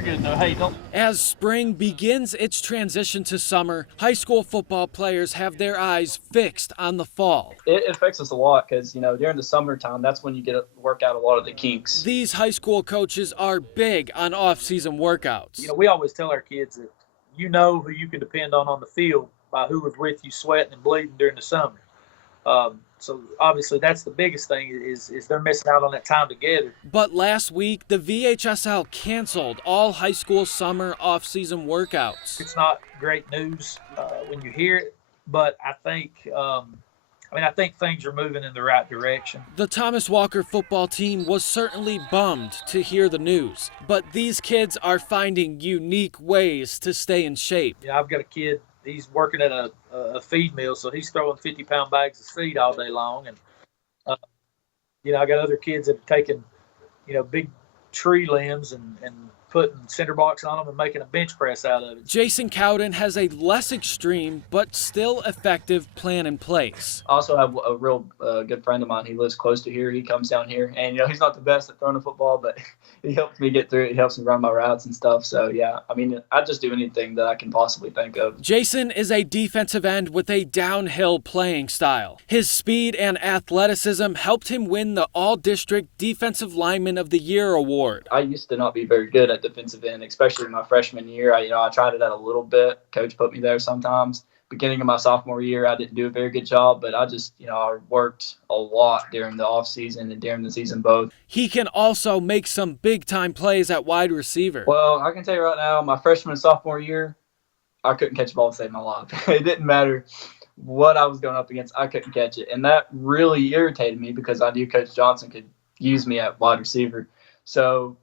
You're good. No, hey, don't. As spring begins its transition to summer, high school football players have their eyes fixed on the fall. It affects us a lot because, during the summertime, that's when you get to work out a lot of the kinks. These high school coaches are big on off-season workouts. We always tell our kids that you know who you can depend on the field by who was with you sweating and bleeding during the summer. So obviously that's the biggest thing is they're missing out on that time together. But last week, the VHSL canceled all high school summer off-season workouts. It's not great news when you hear it, but I think things are moving in the right direction. The Thomas Walker football team was certainly bummed to hear the news, but these kids are finding unique ways to stay in shape. I've got a kid. He's working at a feed mill, so he's throwing 50-pound bags of feed all day long. And, I got other kids that have taken, big tree limbs and putting cinder blocks on them and making a bench press out of it. Jason Cowden has a less extreme but still effective plan in place. I also have a real good friend of mine. He lives close to here. He comes down here, and he's not the best at throwing a football, but he helps me get through it. He helps me run my routes and stuff. So yeah, I just do anything that I can possibly think of. Jason is a defensive end with a downhill playing style. His speed and athleticism helped him win the All-District Defensive Lineman of the Year award. I used to not be very good at defensive end, especially my freshman year. I tried it out a little bit. Coach put me there sometimes. Beginning of my sophomore year, I didn't do a very good job, but I just, I worked a lot during the off season and during the season both. He can also make some big time plays at wide receiver. Well, I can tell you right now, my freshman and sophomore year, I couldn't catch a ball to save my life. It didn't matter what I was going up against. I couldn't catch it. And that really irritated me because I knew Coach Johnson could use me at wide receiver. So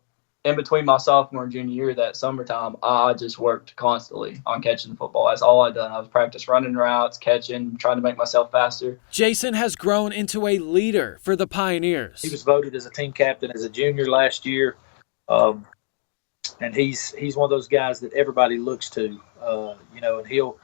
in between my sophomore and junior year, that summertime, I just worked constantly on catching the football. That's all I done. I was practice running routes, catching, trying to make myself faster. Jason has grown into a leader for the Pioneers. He was voted as a team captain as a junior last year, and he's one of those guys that everybody looks to. And he'll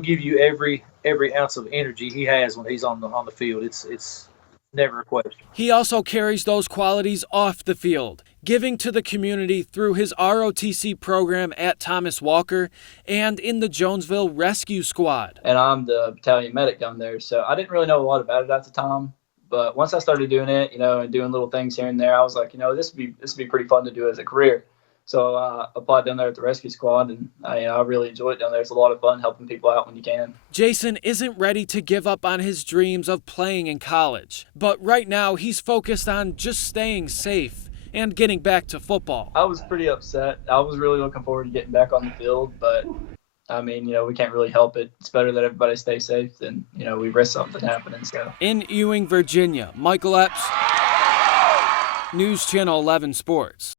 give you every ounce of energy he has when he's on the field. It's never a question. He also carries those qualities off the field, giving to the community through his ROTC program at Thomas Walker and in the Jonesville Rescue Squad. And I'm the battalion medic down there, so I didn't really know a lot about it at the time. But once I started doing it, and doing little things here and there, I was like, this would be pretty fun to do as a career. So I applied down there at the rescue squad, and I really enjoy it down there. It's a lot of fun helping people out when you can. Jason isn't ready to give up on his dreams of playing in college, but right now he's focused on just staying safe and getting back to football. I was pretty upset. I was really looking forward to getting back on the field, but we can't really help it. It's better that everybody stays safe than, we risk something happening. So. In Ewing, Virginia, Michael Epps, News Channel 11 Sports.